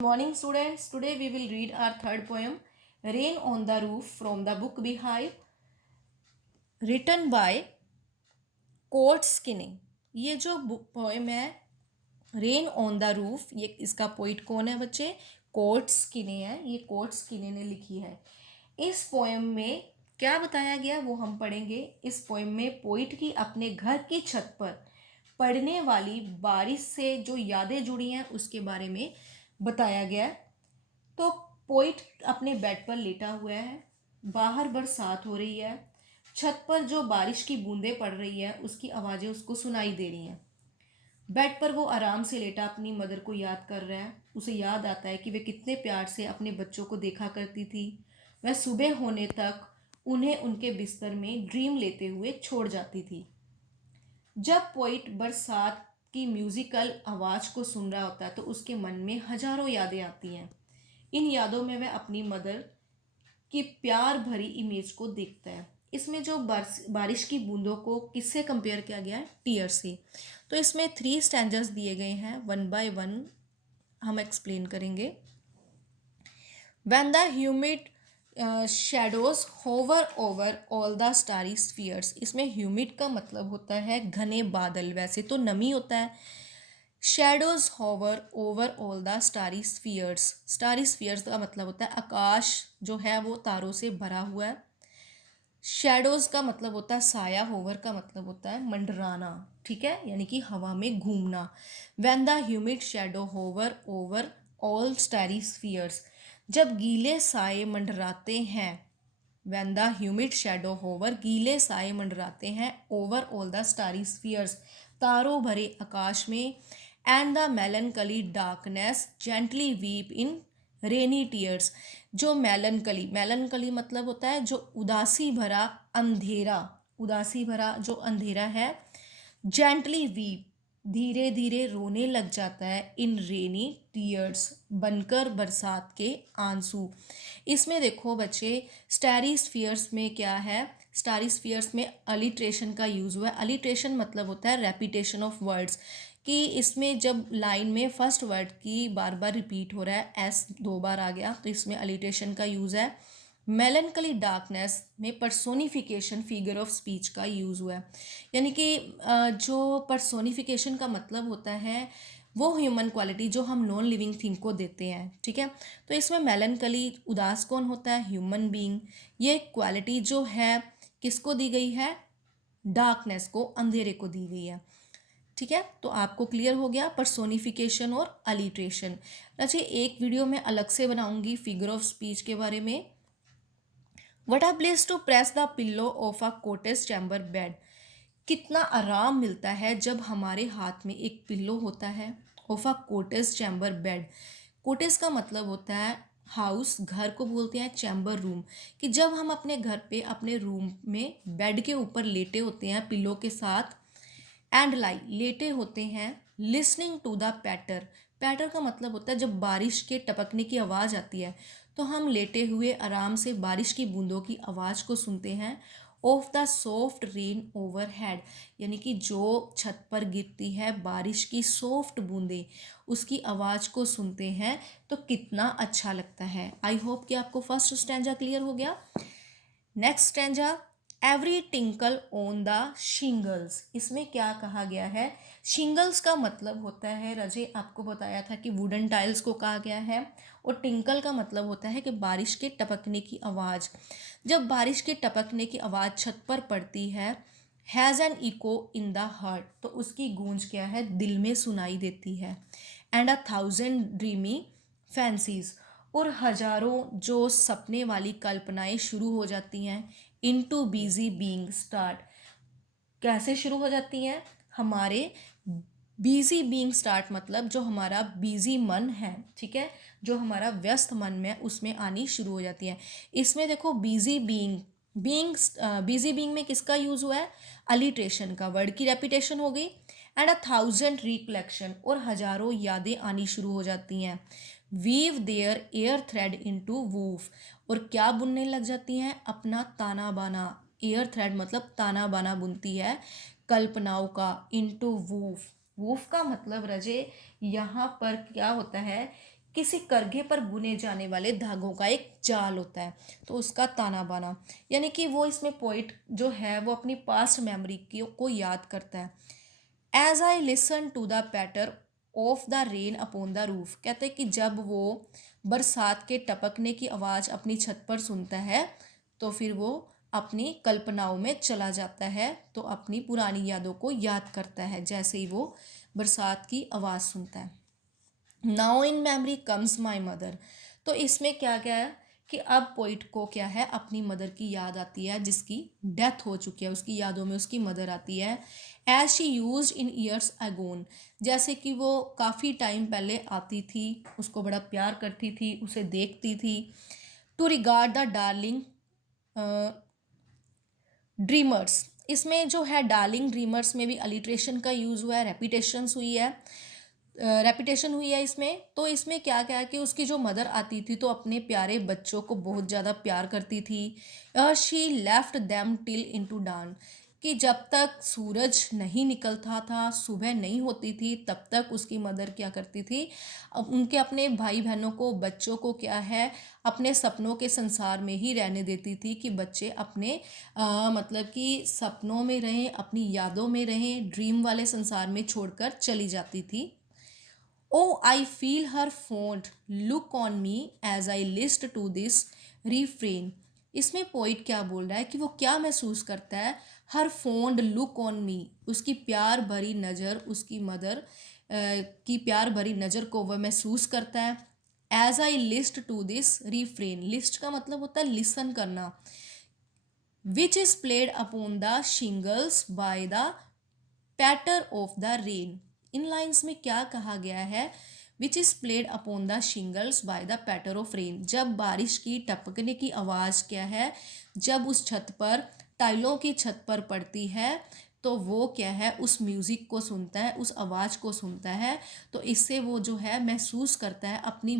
Morning students, today we will read our third poem, Rain on the Roof, from the book Beehive, written by Coates Kinney. ये जो poem है rain on the roof, ये इसका poet कौन है बच्चे? Coat स्किने है। ये कोट स्किने ने लिखी है। इस पोएम में क्या बताया गया वो हम पढ़ेंगे। इस पोएम में पोइट की अपने घर की छत पर पड़ने वाली बारिश से जो यादें जुड़ी हैं उसके बारे में बताया गया। तो पोइट अपने बेड पर लेटा हुआ है, बाहर बरसात हो रही है, छत पर जो बारिश की बूंदें पड़ रही है उसकी आवाज़ें उसको सुनाई दे रही हैं। बेड पर वो आराम से लेटा अपनी मदर को याद कर रहा है। उसे याद आता है कि वे कितने प्यार से अपने बच्चों को देखा करती थी। वह सुबह होने तक उन्हें उनके बिस्तर में ड्रीम लेते हुए छोड़ जाती थी। जब पोइट बरसात की म्यूजिकल आवाज़ को सुन रहा होता है तो उसके मन में हजारों यादें आती हैं। इन यादों में वह अपनी मदर की प्यार भरी इमेज को देखता है। इसमें जो बारिश की बूंदों को किससे कंपेयर किया गया है? टीयर से। तो इसमें 3 स्टैंजर्स दिए गए हैं, 1 by 1 हम एक्सप्लेन करेंगे। When the humid shadows hover over all the starry spheres, इसमें humid का मतलब होता है घने बादल, वैसे तो नमी होता है। Shadows hover over all the starry spheres, starry spheres का मतलब होता है आकाश जो है वो तारों से भरा हुआ है। शेडोज का मतलब होता है साया, होवर का मतलब होता है मंडराना, ठीक है, यानी कि हवा में घूमना। When the humid shadow hover over all starry spheres, जब गीले साए मंडराते हैं। When the humid shadow hover, गीले साए मंडराते हैं over all the starry spheres, तारों भरे आकाश में। And the melancholy darkness gently weep in rainy tears, जो मेलनकली मतलब होता है जो उदासी भरा अंधेरा, उदासी भरा जो अंधेरा है। जेंटली वीप, धीरे धीरे रोने लग जाता है। इन रेनी टीयर्स, बनकर बरसात के आंसू। इसमें देखो बच्चे, स्टारी स्फीयर्स में क्या है? स्टारी स्फीयर्स में अलिट्रेशन का यूज़ हुआ है। अलिट्रेशन मतलब होता है रेपिटेशन ऑफ वर्ड्स, कि इसमें जब लाइन में फर्स्ट वर्ड की बार बार रिपीट हो रहा है, एस 2 बार आ गया तो इसमें अलिट्रेशन का यूज़ है। मेलनकली डार्कनेस में पर्सोनिफिकेशन फिगर ऑफ स्पीच का यूज़ हुआ है, यानी कि जो पर्सोनिफिकेशन का मतलब होता है वो ह्यूमन क्वालिटी जो हम नॉन लिविंग थिंग को देते हैं, ठीक है। तो इसमें मेलनकली उदास कौन होता है? Human being. ये क्वालिटी जो है किसको दी गई है? डार्कनेस को, अंधेरे को दी गई है, ठीक है। तो आपको क्लियर हो गया पर्सोनिफिकेशन और अलिट्रेशन। अच्छा, एक वीडियो में अलग से बनाऊंगी फिगर ऑफ स्पीच के बारे में। What a place to press the pillow of a cottage chamber bed, कितना आराम मिलता है जब हमारे हाथ में एक पिल्लो होता है। Of a cottage chamber bed, cottage का मतलब होता है हाउस, घर को बोलते हैं चैम्बर रूम, कि जब हम अपने घर पे अपने रूम में बेड के ऊपर लेटे होते हैं पिल्लो के साथ, एंड लाई, लेटे होते हैं, लिसनिंग टू द पैटर, पैटर का मतलब होता है जब बारिश के टपकने की आवाज़ आती है तो हम लेटे हुए आराम से बारिश की बूंदों की आवाज़ को सुनते हैं। Of the soft rain over head, यानी कि जो छत पर गिरती है बारिश की सॉफ्ट बूंदें, उसकी आवाज़ को सुनते हैं तो कितना अच्छा लगता है। आई होप कि आपको फर्स्ट स्टैंजा क्लियर हो गया। Next stanza, every tinkle on the shingles, इसमें क्या कहा गया है? शिंगल्स का मतलब होता है, रजे आपको बताया था कि वुडन टाइल्स को कहा गया है, और टिंकल का मतलब होता है कि बारिश के टपकने की आवाज़। जब बारिश के टपकने की आवाज़ छत पर पड़ती है, has an echo in the heart, तो उसकी गूंज क्या है? दिल में सुनाई देती है। And a thousand dreamy fancies, और हजारों जो सपने वाली कल्पनाएं शुरू हो जाती हैं। इनटू बिजी बीइंग स्टार्ट, कैसे शुरू हो जाती हैं? हमारे बिजी बीइंग स्टार्ट मतलब जो हमारा बिजी मन है, ठीक है, जो हमारा व्यस्त मन में उसमें आनी शुरू हो जाती है। इसमें देखो बिजी बीइंग, बिजी बीइंग में किसका यूज हुआ है? अलिट्रेशन का, वर्ड की रेपिटेशन हो गई। एंड अ थाउजेंड रिकलेक्शन, और हजारों यादें आनी शुरू हो जाती हैं। Weave their air thread into woof, और क्या बुनने लग जाती हैं? अपना ताना बाना। एयर थ्रेड मतलब ताना बाना बुनती है कल्पनाओं का। इनटू वूफ, वूफ का मतलब रजे यहाँ पर क्या होता है किसी करघे पर बुने जाने वाले धागों का एक जाल होता है, तो उसका ताना बाना, यानी कि वो इसमें पोइट जो है वो अपनी पास्ट मेमोरी को याद करता है। As I listen to the patter of the rain upon the roof, कहते हैं कि जब वो बरसात के टपकने की आवाज़ अपनी छत पर सुनता है तो फिर वो अपनी कल्पनाओं में चला जाता है, तो अपनी पुरानी यादों को याद करता है जैसे ही वो बरसात की आवाज़ सुनता है। Now in memory comes my mother, तो इसमें क्या क्या है कि अब पोइट को क्या है अपनी मदर की याद आती है जिसकी डेथ हो चुकी है, उसकी यादों में उसकी मदर आती है। As she used in years agone, जैसे कि वो काफ़ी टाइम पहले आती थी, उसको बड़ा प्यार करती थी, उसे देखती थी। To regard the darling dreamers, इसमें जो है डार्लिंग ड्रीमर्स में भी अलिट्रेशन का यूज़ हुआ है, रेपिटेशन हुई है इसमें। तो इसमें क्या क्या है कि उसकी जो मदर आती थी तो अपने प्यारे बच्चों को बहुत ज़्यादा प्यार करती थी। She left them till into dawn, कि जब तक सूरज नहीं निकलता था, सुबह नहीं होती थी, तब तक उसकी मदर क्या करती थी, अब उनके अपने भाई बहनों को, बच्चों को क्या है अपने सपनों के संसार में ही रहने देती थी, कि बच्चे अपने मतलब कि सपनों में रहें, अपनी यादों में रहें, ड्रीम वाले संसार में छोड़कर चली जाती थी। Oh I feel her fond look on me as I list to this refrain, इसमें पोइट क्या बोल रहा है कि वो क्या महसूस करता है, हर फोन्ड लुक ऑन मी, उसकी प्यार भरी नज़र, उसकी मदर की प्यार भरी नज़र को वह महसूस करता है। As I list to this refrain, list का मतलब होता है लिसन करना, which is played upon the shingles by the patter of the rain, इन लाइन्स में क्या कहा गया है, which is played upon the shingles by the patter of rain, जब बारिश की टपकने की आवाज़ क्या है, जब उस छत पर टाइलों की छत पर पड़ती है तो वो क्या है उस म्यूज़िक को सुनता है, उस आवाज़ को सुनता है, तो इससे वो जो है महसूस करता है अपनी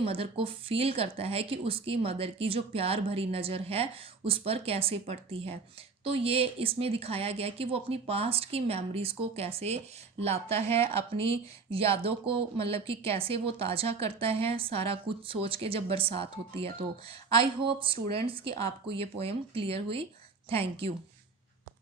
मदर को फील करता है कि उसकी मदर की जो प्यार भरी नज़र है उस पर कैसे पड़ती है। तो ये इसमें दिखाया गया कि वो अपनी पास्ट की मेमोरीज़ को कैसे लाता है, अपनी यादों को मतलब कि कैसे वो ताज़ा करता है, सारा कुछ सोच के जब बरसात होती है। तो आई होप स्टूडेंट्स कि आपको ये पोएम क्लियर हुई। Thank you.